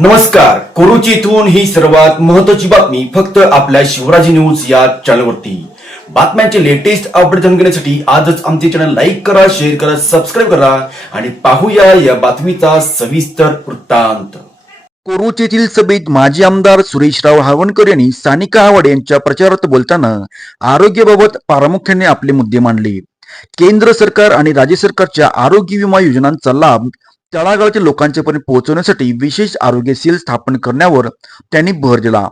नमस्कार. कोरुची इथून ही सर्वात महत्त्वाची बातमी फक्त आपल्या शिवराजी न्यूज या चॅनलवरती. बातम्यांचे लेटेस्ट अपडेट जाणून घेण्यासाठी आजच आमचे चॅनल लाईक करा, शेअर करा, सबस्क्राईब करा आणि पाहूया या बातमीचा सविस्तर वृत्तांत. कोरुची येथील सभेत माजी आमदार सुरेशराव हाळवणकर यांनी सानिका आव्हाड यांच्या प्रचारात बोलताना आरोग्याबाबत प्रामुख्याने आपले मुद्दे मांडले. केंद्र सरकार आणि राज्य सरकारच्या आरोग्य विमा योजनांचा लाभ तळागाळातील लोकांच्यापर्यंत पोहोचवण्यासाठी विशेष आरोग्य सेल स्थापन करण्यावर त्यांनी भर दिला.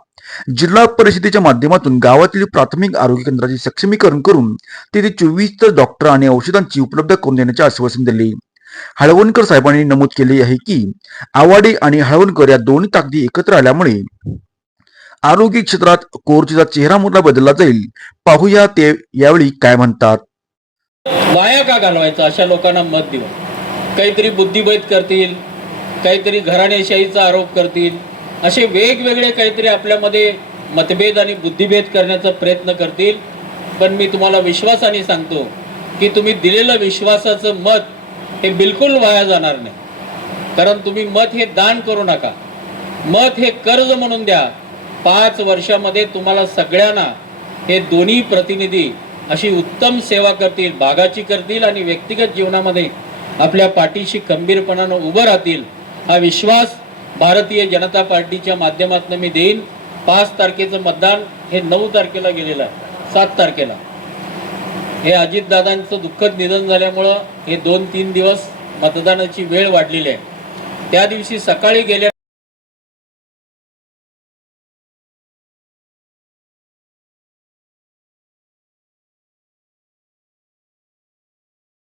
जिल्हा परिषदेच्या माध्यमातून गावातील प्राथमिक आरोग्य केंद्राचे सक्षमीकरण करून तेथे 24 तास डॉक्टर आणि औषधांची उपलब्ध करून देण्याचे आश्वासन दिले. हळवणकर साहेबांनी नमूद केले आहे की आवाडे आणि हळवणकर या दोन्ही ताकदी एकत्र आल्यामुळे आरोग्य क्षेत्रात कोरुचीचा चेहरा मोहरा बदलला जाईल. पाहूया ते यावेळी काय म्हणतात. वाया का घालवायचं अशा लोकांना मत देऊन? काहीतरी बुद्धिभेद करतील, काहीतरी घराणेशाहीचा आरोप करतील, असे वेगवेगळे काहीतरी आपल्यामध्ये मतभेद आणि बुद्धिभेद करण्याचा प्रयत्न करतील. पण मी तुम्हाला विश्वासाने सांगतो की तुम्ही दिलेलं विश्वासाचं मत हे बिलकुल वाया जाणार नाही. कारण तुम्ही मत हे दान करू नका, मत हे कर्ज म्हणून द्या. 5 वर्षामध्ये तुम्हाला सगळ्यांना हे दोन्ही प्रतिनिधी अशी उत्तम सेवा करतील, भागाची करतील आणि व्यक्तिगत जीवनामध्ये आपल्या पाठीशी खंबीरपणानं उभं राहतील. हा विश्वास भारतीय जनता पार्टीच्या माध्यमातून मी देईन. 5 तारखेचं मतदान हे 9 तारखेला गेलेलं आहे. 7 तारखेला हे अजितदादांचं दुःखद निधन झाल्यामुळं हे 2-3 दिवस मतदानाची वेळ वाढलेली आहे. त्या दिवशी सकाळी गेल्या